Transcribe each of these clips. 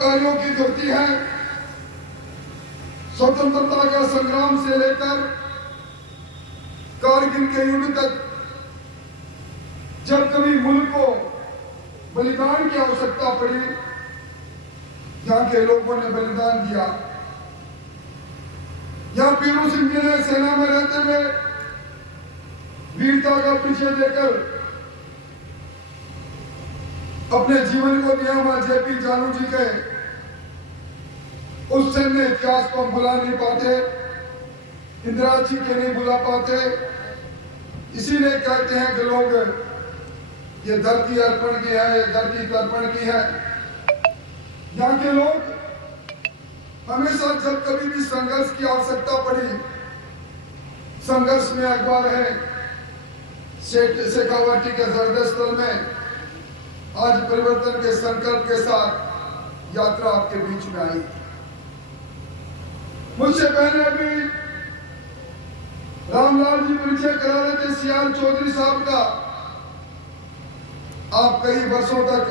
कार्यों की धरती है। स्वतंत्रता का संग्राम से लेकर कारगिल के युद्ध तक जब कभी मुल्क को बलिदान की आवश्यकता पड़ी, यहाँ के लोगों ने बलिदान दिया। यहाँ पीरू सिंह जी ने सेना में रहते हुए वीरता का परिचय देकर अपने जीवन को दिया। वहां जेपी जानू जी के उस सैन्य इतिहास को भुला नहीं पाते, इंदिरा जी के नहीं भुला पाते। इसीलिए कहते हैं कि लोग ये धरती अर्पण की है, ये धरती तर्पण की है। यहाँ के लोग हमेशा जब कभी भी संघर्ष की आवश्यकता पड़ी, संघर्ष में अखबार है। शेखावाटी के जरदे में आज परिवर्तन के संकल्प के साथ यात्रा आपके बीच में आई। मुझसे पहले अभी रामलाल जी परिचय करा रहे थे सियाल चौधरी साहब का। आप कई वर्षों तक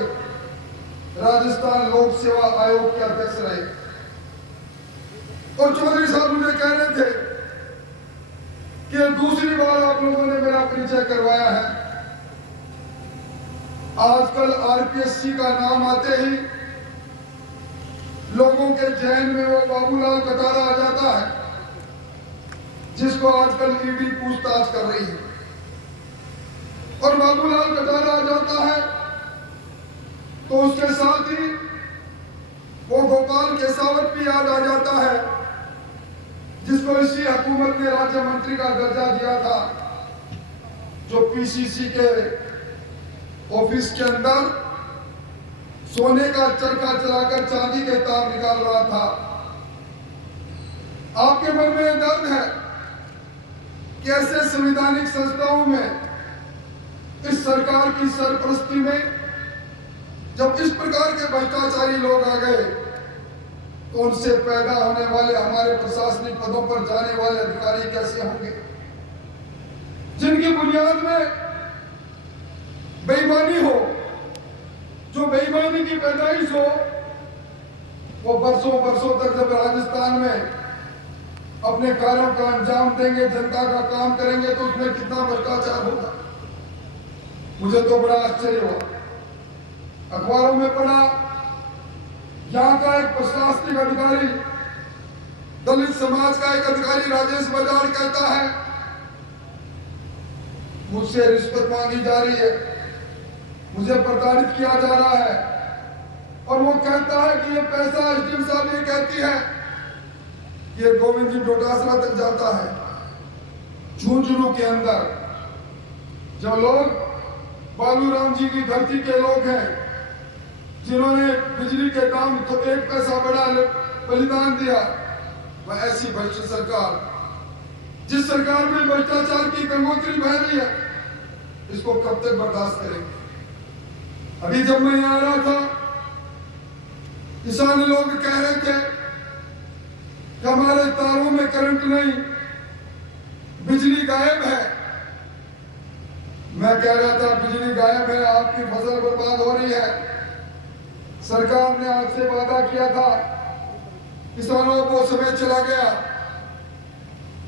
राजस्थान लोक सेवा आयोग के अध्यक्ष रहे और चौधरी साहब मुझे कह रहे थे कि दूसरी बार आप लोगों ने मेरा परिचय करवाया है। आजकल आरपीएससी का नाम आते ही लोगों के जहन में वो बाबूलाल कटारा आ जाता है, जिसको आजकल ईडी पूछताछ कर रही है। और बाबूलाल कटारा आ जाता है तो उसके साथ ही वो गोपाल केसावत भी याद आ जाता है, जिसको इसी हुकूमत ने राज्य मंत्री का दर्जा दिया था, जो पीसीसी के ऑफिस के अंदर सोने का चरखा चलाकर चांदी के तार निकाल रहा था। आपके मन में दर्द है कि ऐसे संवैधानिक संस्थाओं में, इस सरकार की सरपरस्ती में जब इस प्रकार के भ्रष्टाचारी लोग आ गए तो उनसे पैदा होने वाले हमारे प्रशासनिक पदों पर जाने वाले अधिकारी कैसे होंगे, जिनकी बुनियाद में बेईमानी हो, जो बेईमानी की पैदाइश हो, वो बरसों बरसों तक जब राजस्थान में अपने कार्यों का अंजाम देंगे, जनता का काम करेंगे, तो उसमें कितना भ्रष्टाचार होगा। मुझे तो बड़ा आश्चर्य हुआ, अखबारों में पढ़ा, यहाँ का एक प्रशासनिक अधिकारी, दलित समाज का एक अधिकारी राजेश बजाज कहता है मुझसे रिश्वत मांगी जा रही है, मुझे प्रताड़ित किया जा रहा है। और वो कहता है कि ये पैसा, एसडीएम साहब ये कहती है कि ये गोविंद जी डोटासरा तक जाता है। झुंझुनू के अंदर जो लोग बालूराम जी की धरती के लोग हैं, जिन्होंने बिजली के दाम तो 1 पैसा बढ़ा बलिदान दिया, वह ऐसी भ्रष्ट सरकार, जिस सरकार में भ्रष्टाचार की गंगोत्री बह रही है, इसको कब तक बर्दाश्त करेंगे। अभी जब मैं यहाँ आ रहा था, किसान लोग कह रहे थे कि हमारे तारों में करंट नहीं, बिजली गायब है। मैं कह रहा था बिजली गायब है, आपकी फसल बर्बाद हो रही है। सरकार ने आपसे वादा किया था, किसानों को समय चला गया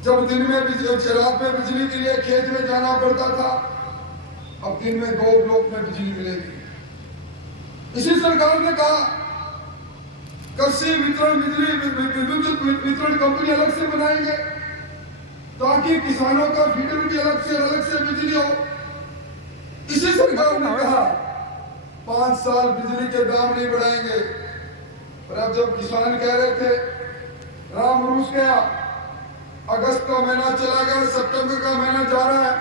जब दिन में रात में बिजली के लिए खेत में जाना पड़ता था, अब दिन में 2 ब्लॉक में बिजली मिलेगी। इसी सरकार ने कहा कृषि वितरण बिजली विद्युत वितरण कंपनी अलग से बनाएंगे ताकि किसानों का फीडर भी अलग से बिजली हो। इसी सरकार ने कहा 5 साल बिजली के दाम नहीं बढ़ाएंगे, पर अब जब किसान कह रहे थे राम रूस गया, अगस्त का महीना चला गया, सितंबर का महीना जा रहा है,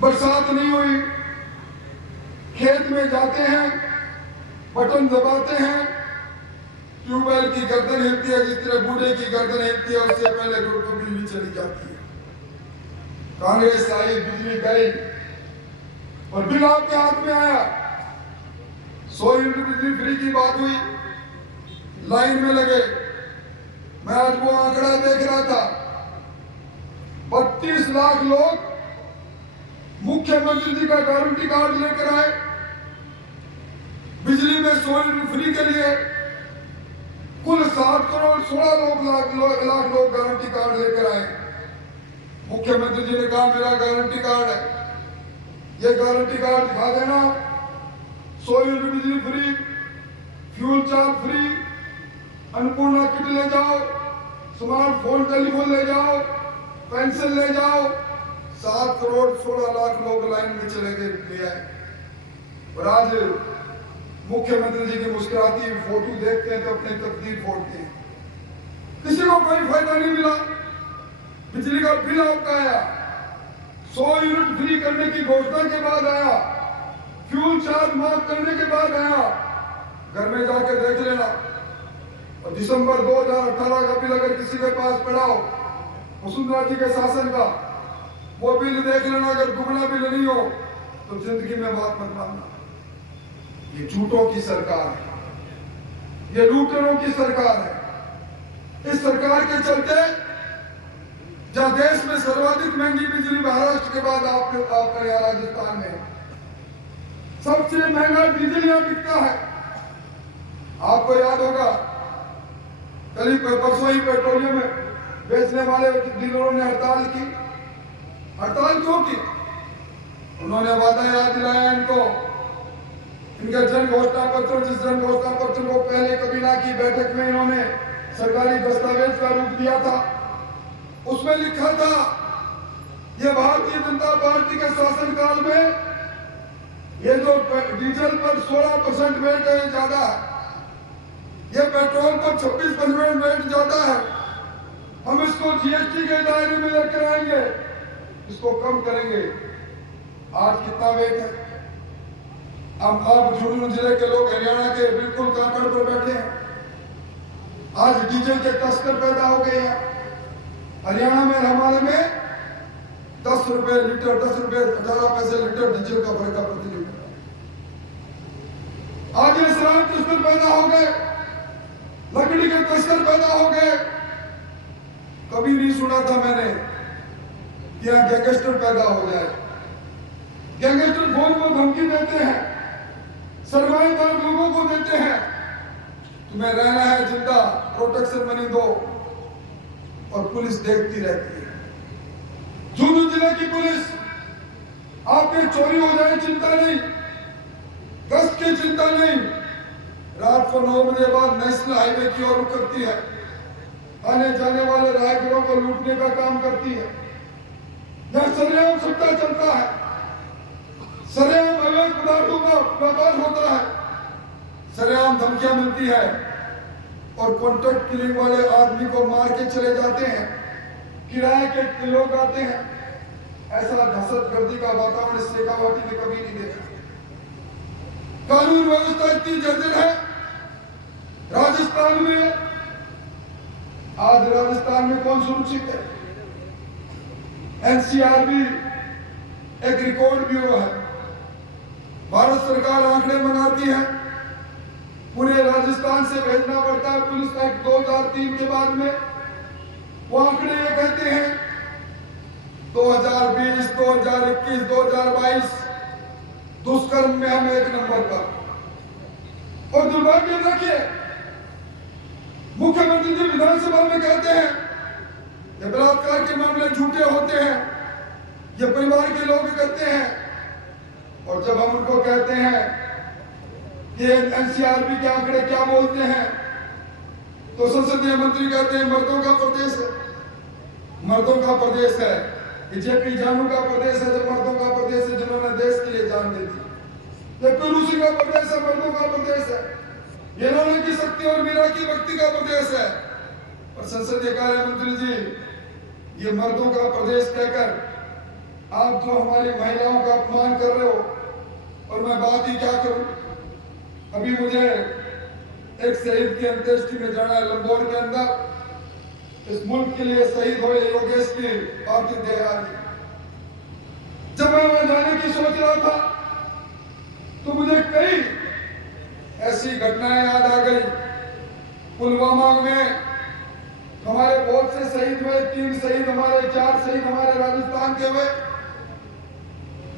बरसात नहीं हुई, खेत में जाते हैं, बटन दबाते हैं, ट्यूबवेल की गर्दन हिलती है, जिस तरह बूढ़े की गर्दन हिलती है, उससे पहले बिजली चली जाती है। कांग्रेस आई, बिजली गई और बिल आपके हाथ में आया। 100 यूनिट बिजली फ्री की बात हुई, लाइन में लगे। मैं आज वो आंकड़ा देख रहा था, 32 लाख लोग मुख्यमंत्री जी का गारंटी कार्ड लेकर आए, बिजली में 100 यूनिट फ्री के लिए कुल 7 करोड़ 16 लाख लोग गारंटी कार्ड लेकर आए। मुख्यमंत्री जी ने कहा मेरा गारंटी कार्ड है, ये गारंटी कार्ड दिखा देना, 100 यूनिट बिजली free, fuel charge free, Annapurna kit ले जाओ, स्मार्टफोन टेलीफोन ले जाओ, पेंशन ले जाओ। 7 करोड़ 16 लाख लोग लाइन में चले गए, ले आए। और आज मुख्यमंत्री जी की मुस्कुराती फोटो देखते हैं तो अपनी तकदीर फोड़ते हैं। किसी को कोई फायदा नहीं मिला, बिजली का बिल आपका आया, 100 यूनिट फ्री करने की घोषणा के बाद आया, फ्यूल चार्ज माफ करने के बाद आया। घर में जाके देख लेना, और दिसंबर 2018 का बिल अगर किसी के पास पड़ा हो, वसुंधरा जी के शासन का, वो बिल देख लेना। अगर दुगना बिल नहीं हो तो जिंदगी में बात मत मानना। ये झूठों की सरकार है, ये लूटरों की सरकार है। इस सरकार के चलते जहां देश में सर्वाधिक महंगी बिजली महाराष्ट्र के बाद आपका यहाँ राजस्थान में सबसे महंगा डीजल यहाँ बिकता है। आपको याद होगा करीब परसों ही पेट्रोलियम बेचने वाले डीलरों ने हड़ताल की। हड़ताल क्यों की? उन्होंने वादा याद दिलाया इनको, इनके जन घोषणा पत्र, जिस जन घोषणा पत्र को पहले कबीना की बैठक में इन्होंने सरकारी दस्तावेज का रूप दिया था, उसमें लिखा था ये भारतीय जनता पार्टी के शासनकाल में ये जो डीजल पर 16% वेट ज्यादा है, ये पेट्रोल पर 26% वेट ज्यादा है, हम इसको जीएसटी के दायरे में लेकर आएंगे, इसको कम करेंगे। आज कितना वेट है? अब झुंझुनू जिले के लोग हरियाणा के बिल्कुल काकड़ पर बैठे हैं। आज डीजल के तस्कर पैदा हो गए हैं। हरियाणा में हमारे में 10 रुपए लीटर, 10 रुपए 18 पैसे लीटर डीजल का फर्क प्रति लीटर। आज ये शराब तस्कर पैदा हो गए, लकड़ी के तस्कर पैदा हो गए। कभी नहीं सुना था मैंने कि यहाँ गैंगस्टर पैदा हो जाए। गैंगस्टर फौज को धमकी देते हैं, सरमाएदार लोगों को देते हैं, तुम्हें रहना है जिंदा, प्रोटेक्शन मनी दो, और पुलिस देखती रहती है। झुंझुनू जिले की पुलिस आपके चोरी हो जाए चिंता नहीं, गश्त की चिंता नहीं, रात को 9 बजे बाद नेशनल हाईवे की ओर रुख करती है, आने जाने वाले राहगीरों को लूटने का काम करती है। यहां सरेआम सट्टा चलता है, सरेआम अवैध पदार्थों का व्यापार होता है, सरेआम धमकियां मिलती है, और कॉन्ट्रैक्ट किलिंग वाले आदमी को मार के चले जाते हैं, किराए के लोग आते हैं। ऐसा दहशतगर्दी का वातावरण शेखावाटी में कभी नहीं देखा। कानून व्यवस्था इतनी जर्जर है राजस्थान में। आज राजस्थान में कौन सुरक्षित है? एनसीआरबी एक रिकॉर्ड ब्यूरो है, भारत सरकार आंकड़े मंगाती है, पूरे राजस्थान से भेजना पड़ता है पुलिस एक्ट 2003 के बाद में। वो आंकड़े ये कहते हैं 2020, 2021, 2022 दुष्कर्म में हम 1 नंबर पर। और दुर्भाग्य देखिए, मुख्यमंत्री जी विधानसभा में कहते हैं ये बलात्कार के मामले झूठे होते हैं, ये परिवार के लोग करते हैं, और जब हम उनको कहते हैं कि एनसीआरबी के आंकड़े क्या बोलते हैं, तो संसदीय मंत्री कहते हैं मर्दों का प्रदेश है, मर्दों का प्रदेश है, जेपी जानू का प्रदेश है, जो मर्दों का प्रदेश है जिन्होंने देश के लिए जान दी थी। ये रूसी का प्रदेश है, मर्दों का प्रदेश है, ये नारी की शक्ति और मीरा की भक्ति का प्रदेश है। और संसदीय कार्य मंत्री जी, ये मर्दों का प्रदेश कहकर आप जो हमारी महिलाओं का अपमान कर रहे हो, और मैं बात ही क्या करूं। अभी मुझे एक शहीद की अंत्येष्टि में जाना है लंबोर के अंदर। इस मुल्क के लिए शहीद हुए योगेश की पार्थिव देह आ रही। जब मैं वहां जाने की सोच रहा था तो मुझे कई ऐसी घटनाएं याद आ गई। पुलवामा में हमारे बहुत से शहीद हुए, 3 शहीद हमारे, 4 शहीद हमारे राजस्थान के हुए।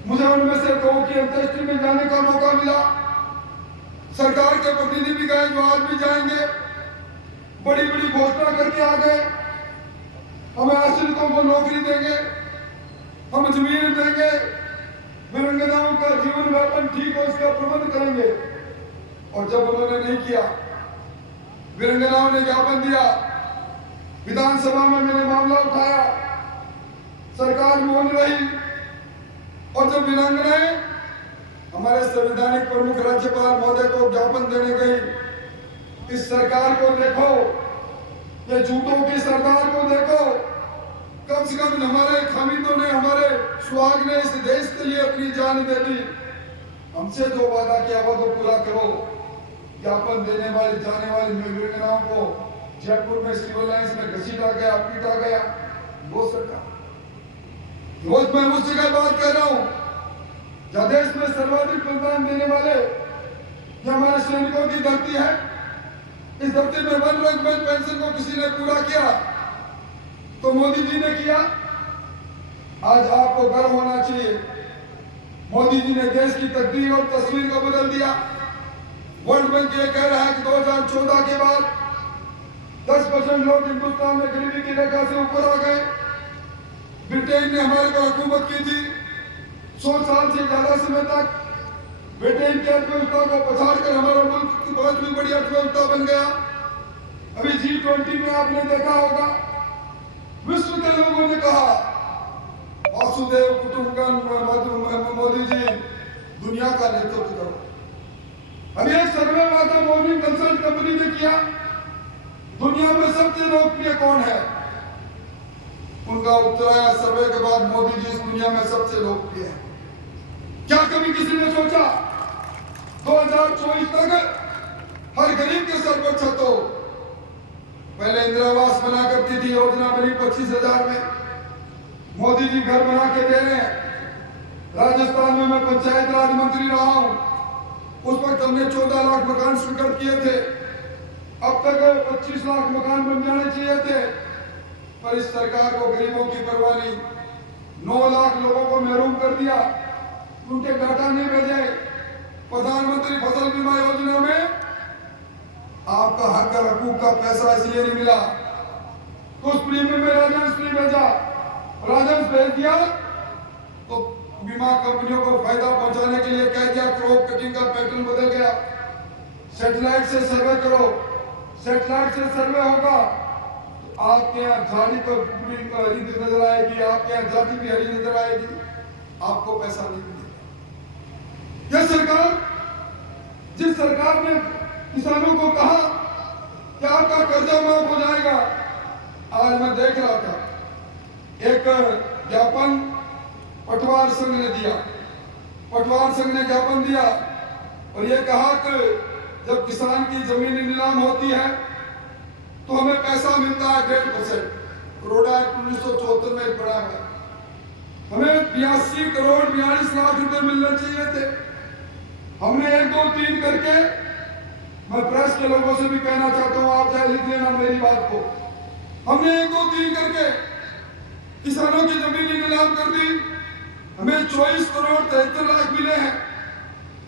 मुझे उनमें से 2 की अंत्येष्टि में जाने का मौका मिला। सरकार के प्रतिनिधि भी गए, जो आज भी जाएंगे, बड़ी बड़ी घोषणा करके आ गए, हमें आश्रितों को नौकरी देंगे, हम जमीन देंगे, वीरांगनाओं का जीवन यापन ठीक हो उसका प्रबंध करेंगे। और जब उन्होंने नहीं किया, वीरांगनाओं ने ज्ञापन दिया, विधानसभा में मैंने मामला उठाया, सरकार बोल रही, और जब वीरांगनाएं हमारे संवैधानिक प्रमुख राज्यपाल महोदय को ज्ञापन देने गई, इस सरकार को देखो, ये झूठों की सरकार को देखो, कम से कम हमारे खामिदों ने, हमारे सुहाग ने इस देश के लिए अपनी जान दे दी, हमसे जो वादा किया वो तो पूरा करो। ज्ञापन देने वाले जाने वाले वीरांगनाओं को जयपुर में सिविल लाइंस में घसीटा गया, पीटा गया, वो सरकार। रोज मैं उस जगह बात कर रहा हूं जहां देश में सर्वाधिक बलिदान देने वाले ये हमारे सैनिकों की धरती है। इस धरती में वन रैंक वन पेंशन को किसी ने पूरा किया तो मोदी जी ने किया। आज आपको गर्व होना चाहिए, मोदी जी ने देश की तकदीर और तस्वीर को बदल दिया। वर्ल्ड बैंक ये कह रहा है कि 2014 के बाद 10% लोग हिंदुस्तान में गरीबी की रेखा से ऊपर आ गए। ब्रिटेन ने हमारे पर हुकूमत की थी 100 साल से ज्यादा समय तक। ब्रिटेन की अर्थव्यवस्था को पछाड़कर हमारा मुल्क बहुत भी बड़ी अर्थव्यवस्था बन गया। अभी G20 में आपने देखा होगा, विश्व के लोगों ने कहा वासुदेव कुटुंबकम, मोदी जी दुनिया का नेतृत्व करो। अभी एक सर्वे वादा मोदी कंसल्ट कंपनी ने किया, दुनिया में सबसे लोकप्रिय कौन है? उनका उत्तर आया सर्वे के बाद, मोदी जी इस दुनिया में सबसे लोकप्रिय है। क्या कभी किसी ने सोचा 2024 तक हर गरीब के सर पर छत हो? पहले इंदिरा आवास बना करती थी, योजना बनी 25,000 में, मोदी जी घर बना के दे रहे हैं। राजस्थान में मैं पंचायत राज मंत्री रहा हूं, उस वक्त हमने 14 लाख मकान स्वीकृत किए थे। अब तक 25 लाख मकान बन जाने चाहिए थे, पर इस सरकार को गरीबों की परवाह नहीं। 9 लाख लोगों को महरूम कर दिया, उनके डाटा नहीं भेजे। प्रधानमंत्री फसल बीमा योजना में आपका हक हकूक का पैसा इसलिए नहीं मिला, उस प्रीमियम में राजस्व नहीं भेजा, राजस्व भेज दिया तो बीमा कंपनियों को फायदा पहुंचाने के लिए कह दिया क्रॉप कटिंग का पैटर्न बदल गया। सैटेलाइट से सर्वे करो, सैटेलाइट से सर्वे होगा तो आपके यहाँ झाड़ी तो हरी नजर आएगी, आपके यहाँ जाति भी हरी नजर आएगी, आपको पैसा नहीं मिलेगा। यह सरकार, जिस सरकार ने किसानों को कहा कि आपका कर्जा माफ हो जाएगा, आज मैं देख रहा था एक ज्ञापन पटवार संघ ने दिया। पटवार संघ ने ज्ञापन दिया और यह कहा कि जब किसान की जमीन नीलाम होती है तो हमें पैसा मिलता है 1.5%। रोडा एक्ट 1974 में पड़ा है, हमें 82 करोड़ 42 लाख रुपए मिलने चाहिए थे। हमने 1, 2, 3 करके, मैं प्रेस के लोगों से भी कहना चाहता हूं, आप चाहे लिख लेना मेरी बात को, हमने 1, 2, 3 करके किसानों की जमीन नीलाम कर दी। हमें 24 करोड़ 73 लाख मिले हैं,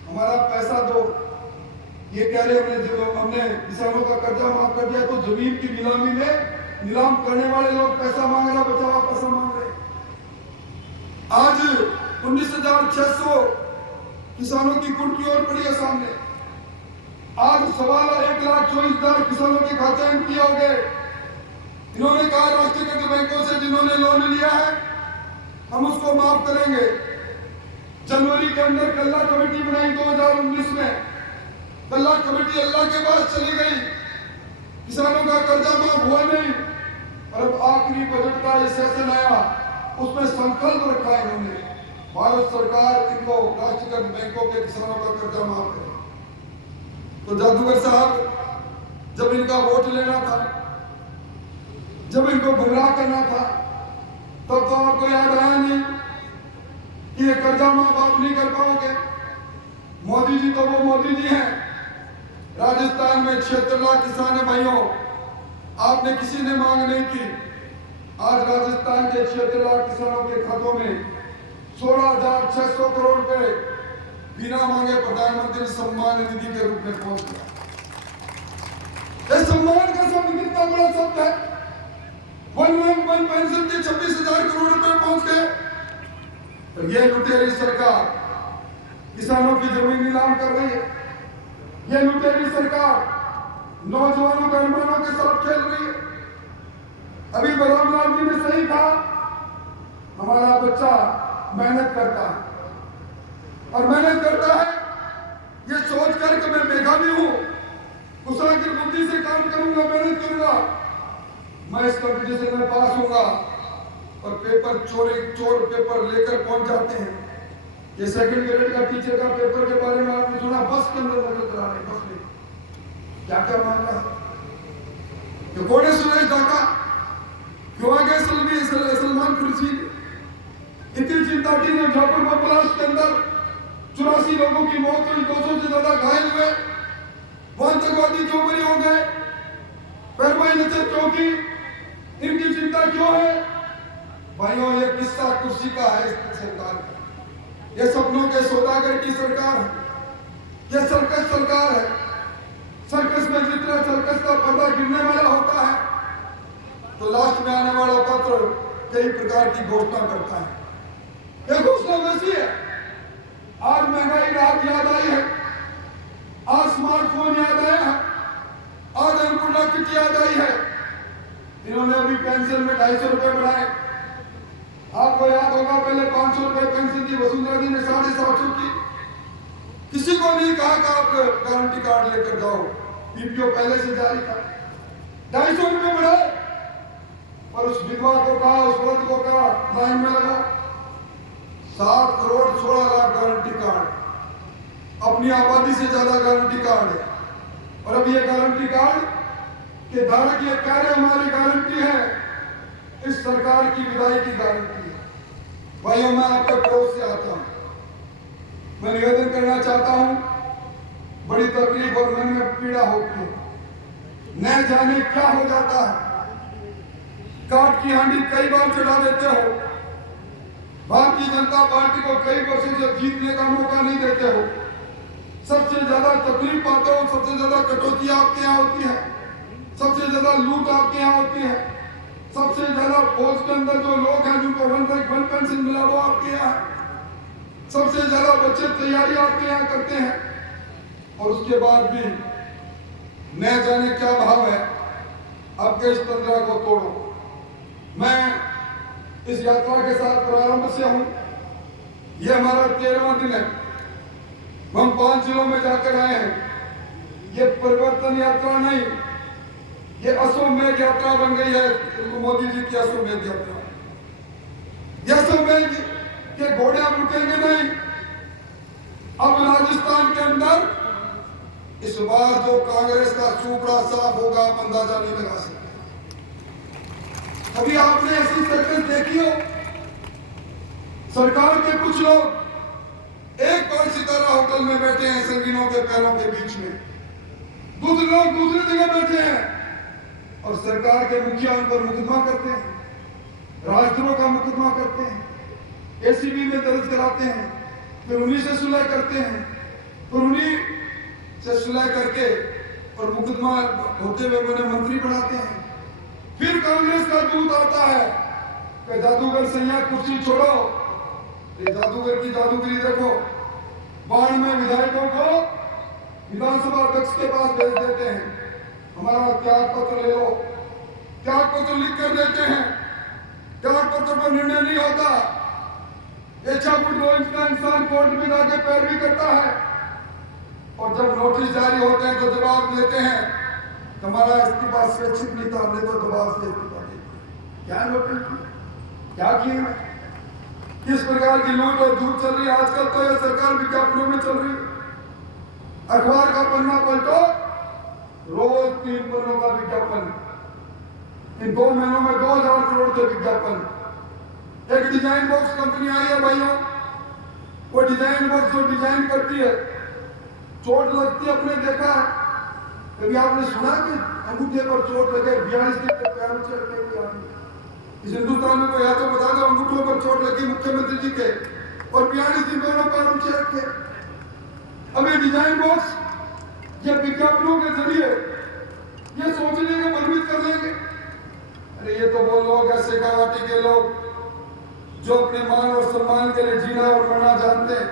हमारा पैसा दो। ये कह रहे हमने किसानों का कर्जा माफ कर दिया, तो जमीन की नीलामी में नीलाम करने वाले लोग पैसा मांग रहे, बचावा पैसा मांग रहे। आज 19,600 किसानों की कुर्की और पड़ी है सामने। आज 1,24,00,000 किसानों के खाते में किए हो गए। इन्होंने कहा राष्ट्रीयकृत बैंकों से जिन्होंने लोन लिया है हम उसको माफ करेंगे। जनवरी के अंदर कल्ला कमेटी बनाई 2019 में, कल्ला कमेटी अल्लाह के पास चली गई, किसानों का कर्जा माफ हुआ नहीं। और अब आखिरी बजट का ये सेशन आया, उसमें संकल्प रखा इन्होंने, भारत सरकार इनको राष्ट्रीयकृत बैंकों के किसानों का कर्जा माफ करे। तो जादूगर साहब, जब इनका वोट लेना था, जब इनको गुमराह करना था, तब तो आपको याद आया नहीं कि ये कर्जा माफ आप नहीं कर पाओगे। मोदी जी तो वो मोदी जी हैं। राजस्थान में 76 लाख किसान है भाइयों, आपने किसी ने मांग नहीं की। आज राजस्थान के 76 लाख किसानों के खातों में 16,600 करोड़ रुपए बिना मांगे प्रधानमंत्री सम्मान निधि के रूप में पहुंच गया। इस सम्मान का शब्द कितना बड़ा शब्द है। वन पेंशन के 26,000 करोड़ रुपए पहुंच गए। तो ये लुटेरी सरकार किसानों की जमीन नीलाम कर रही है। ये लुटेरी सरकार नौजवानों के अरमानों के साथ खेल रही है। अभी बलराम लाल जी ने सही कहा, हमारा बच्चा मेहनत करता है और मेहनत करता है ये सोच कर कि मैं मेधावी हूं, कुशल की बुद्धि से काम करूंगा, मेहनत करूंगा, मैं इस कंपटीशन में पास होऊंगा। और पेपर चोर पेपर लेकर पहुंच जाते हैं। ये सेकंड ग्रेड का टीचर का पेपर के बारे में आपने सुना, बस के अंदर नकल करा रहे, बस में क्या क्या मांगा है। कौन है सुरेश ढाका, क्यों आ गए सलमान खुर्शी। इतनी चिंता थी जो जयपुर ब्लास्ट के अंदर 84 लोगों की मौत हुई, 200 से ज्यादा घायल हुए, वो आतंकवादी क्यों बरी हो गए, पैरवाई नजर क्यों की, इनकी चिंता क्यों है। भाइयों ये किस्सा कुर्सी का है, इस सरकार का। ये सपनों के सौदागर की सरकार है, ये सर्कस सरकार है। सर्कस में जितना सर्कस का पर्दा गिरने वाला होता है तो लास्ट में आने वाला पत्र कई प्रकार की घोषणा करता है। यह घोषणा वैसी है, आज महंगाई राहत याद आई है, आज स्मार्टफोन याद आया है, आज अन्नपूर्णा किट याद आई है। इन्होंने अभी पेंशन में 250 रुपए बढ़ाए। आपको याद होगा पहले 500 रुपए पेंशन की वसुंधरा जी ने 750 की। किसी को नहीं कहा कि आप गारंटी कार्ड लेकर जाओ, पीपीओ पहले से जारी था। 250 रुपए बढ़ाए और उस विधवा को कहा, उस औरत को कहा लाइन में लगा। 7 करोड़ 16 लाख गारंटी कार्ड, अपनी आबादी से ज्यादा गारंटी कार्ड है। और अब ये गारंटी कार्ड के धारक ये कह रहे हमारी गारंटी है, इस सरकार की विदाई की गारंटी है। भाइयों मैं आपके पड़ोस से आता हूं, मैं निवेदन करना चाहता हूं, बड़ी तकलीफ और मन में पीड़ा होती है, न जाने क्या हो जाता है। काट की हांडी कई बार चढ़ा देते हो, भारतीय जनता पार्टी को कई वर्षों से जीतने का मौका नहीं देते हो, सबसे ज्यादा तकलीफ पाते हो, सबसे ज्यादा कटौती आपके यहाँ होती है, सबसे ज्यादा लूट आपके यहाँ होती है, सबसे ज्यादा फौज के अंदर जो लोग हैं जिनको वन पेंशन मिला वो आपके यहाँ है, सबसे ज्यादा बच्चे तैयारी आपके यहाँ करते हैं। और उसके बाद भी न जाने क्या भाव है। आपके इस तंत्र को तोड़ो। मैं इस यात्रा के साथ प्रारंभ से हूं, यह हमारा 13वां दिन है। हम 5 जिलों में जाकर आए हैं। ये परिवर्तन यात्रा नहीं, ये अश्वमेध यात्रा बन गई है, मोदी जी की अश्वमेध यात्रा। यह अश्वमेध के घोड़े अब रुकेंगे नहीं। अब राजस्थान के अंदर इस बार जो कांग्रेस का चूपड़ा साफ होगा आप अंदाजा नहीं लगा सकते। कभी आपने ऐसी सर्कस देखी हो? सरकार के कुछ लोग एक 5 सितारा होटल में बैठे हैं संगीनों के पैरों के बीच में, दूसरे लोग दूसरी जगह बैठे हैं और सरकार के मुखिया उन पर मुकदमा करते हैं, राजद्रोह का मुकदमा करते हैं, एसीबी में दर्ज कराते हैं, फिर उन्हीं से सुलह करते हैं, फिर उन्हीं से सुलह करके और मुकदमा होते हुए उन्हें मंत्री बनाते हैं। फिर कांग्रेस का दूत आता है कि जादूगर सैया कुर्सी छोड़ो, ये जादूगर की जादूगरी देखो। बाढ़ में विधायकों को विधानसभा अध्यक्ष के पास भेज देते हैं, हमारा त्याग पत्र ले लो, त्याग पत्र लिख कर देते हैं, त्याग पत्र पर निर्णय नहीं होता। का इंसान कोर्ट में जाके पैरवी करता है और जब नोटिस जारी होते हैं तो जवाब देते हैं हमारा इस्तीफा स्वैच्छिक नहीं था, हमने तो दबाव से इस्तीफा दिया। क्या नोटिस, क्या किए, किस प्रकार की लूट और झूठ चल रही है आजकल। तो यह सरकार विज्ञापनों में चल रही है। अखबार का पन्ना पलटो, रोज 3 पन्नों का विज्ञापन। इन 2 महीनों में 2000 करोड़ के विज्ञापन। एक डिजाइन बॉक्स कंपनी आई है भाइयों, वो डिजाइन बॉक्स जो डिजाइन करती है चोट लगती है, अपने देखा है कभी आपने सुना कि अंगूठे पर चोट लगे 42 दिन तक पैरों से इस हिंदुस्तान में कोई या तो बता दो अंगूठों पर चोट लगी मुख्यमंत्री जी के और 42 दिन दोनों पैरों से रखे। अभी डिजाइन बॉक्स या विज्ञापनों के जरिए ये सोचने को भ्रमित कर लेंगे। अरे ये तो वो लोग हैं शेखावाटी के लोग जो अपने मान और सम्मान के लिए जीना और मरना जानते हैं।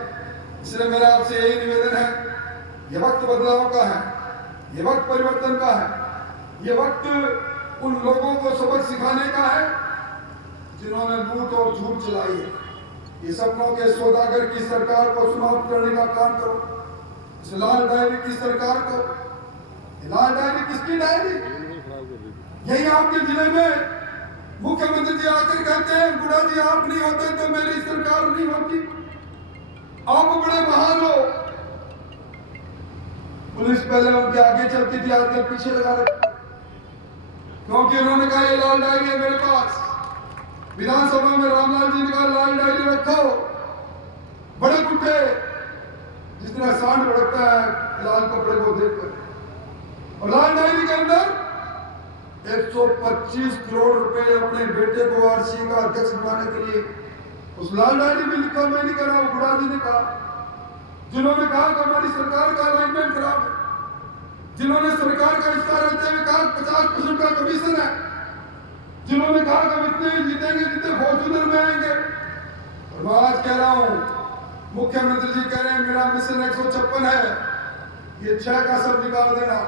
इसलिए मेरा आपसे यही निवेदन है, ये वक्त बदलाव का है, ये वक्त परिवर्तन का है, ये वक्त उन लोगों को सबक सिखाने का है जिन्होंने लूट और झूठ चलाई है। ये सपनों के सौदागर की सरकार को समाप्त करने का काम करो। इस लाल डायरी की सरकार को, लाल डायरी किसकी डायरी? यही आपके जिले में मुख्यमंत्री जी आकर कहते हैं बुढ़ा जी आप नहीं होते तो मेरी सरकार नहीं होती, आप बड़े महान हो। पुलिस पहले उनके आगे चलती थी, आजकल पीछे लगा रखी, क्योंकि उन्होंने कहा ये लाल डायरी है मेरे पास। विधानसभा में रामलाल जी ने कहा लाल डायरी रखो। बड़े कुत्ते जिस तरह सांड भड़कता है लाल कपड़े को देखकर, और लाल डायरी के अंदर 125 करोड़ रुपए अपने बेटे को आरसी का अध्यक्ष बनाने के लिए उस लाल डायरी में लिखा। मैं नहीं करा, बुढ़ा जी ने कहा, जिन्होंने कहा कि हमारी सरकार का अलाइनमेंट खराब है, जिन्होंने सरकार का हिस्सा रहते हुए कहा 50% का कमीशन है, जिन्होंने कहा कि हम इतने ही जीतेंगे जितने फॉर्चूनर में आएंगे। और मैं आज कह रहा हूं, मुख्यमंत्री जी कह रहे हैं मेरा मिशन 156 है, ये 6 का सब निकाल देना,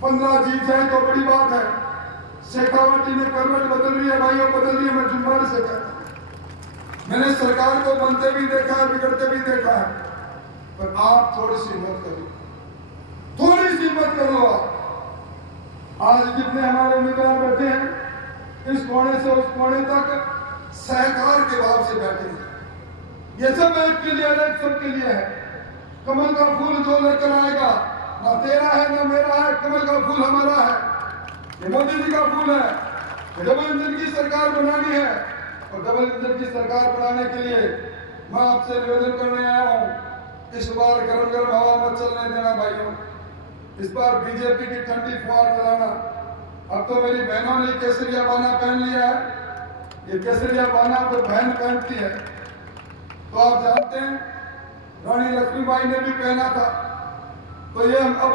15 जीत जाए तो बड़ी बात है। शेखावाटी ने करवट बदल रही है, भाइयों बदल रही है। मैं जुम्मन से कहता हूं, मैंने सरकार को बनते भी देखा है, बिगड़ते भी देखा है, पर आप थोड़ी सी हिम्मत करो, थोड़ी सी हिम्मत कर लो। आज जितने हमारे उम्मीदवार बैठे हैं इस कोने से उस कोने तक सहकार के भाव से बैठे हैं। ये सब एक के लिए एक सबके लिए है। कमल का फूल जो लेकर आएगा ना तेरा है ना मेरा है, कमल का फूल हमारा है, ये मोदी जी का फूल है। डबल इंजन की सरकार बनानी है, और डबल इंजन की सरकार बनाने के लिए मैं आपसे निवेदन करने आया हूं, इस बार गरम गरम हवा मत चलने देना भाइयों। इस बार बीजेपी की ठंडी फुहार चलाना। अब तो मेरी बहनों ने केसरिया बाना पहन लिया है, ये केसरिया बाना तो बहन पहनती है, तो आप जानते हैं रानी लक्ष्मीबाई ने भी पहना था। तो ये अब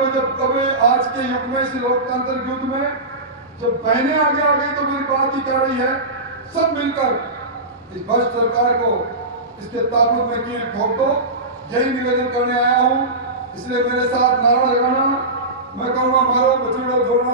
आज के युग में, इस लोकतांत्रिक युग में जब बहनें आगे आ गई तो मेरी बात ही कर रही है, सब मिलकर इस भ्रष्ट सरकार को इसके ताबूत में कील ठोक दो। यही निवेदन करने आया हूं। इसलिए मेरे साथ नारा लगाना, मैं कहूँगा मारो बछड़ो जोड़ना।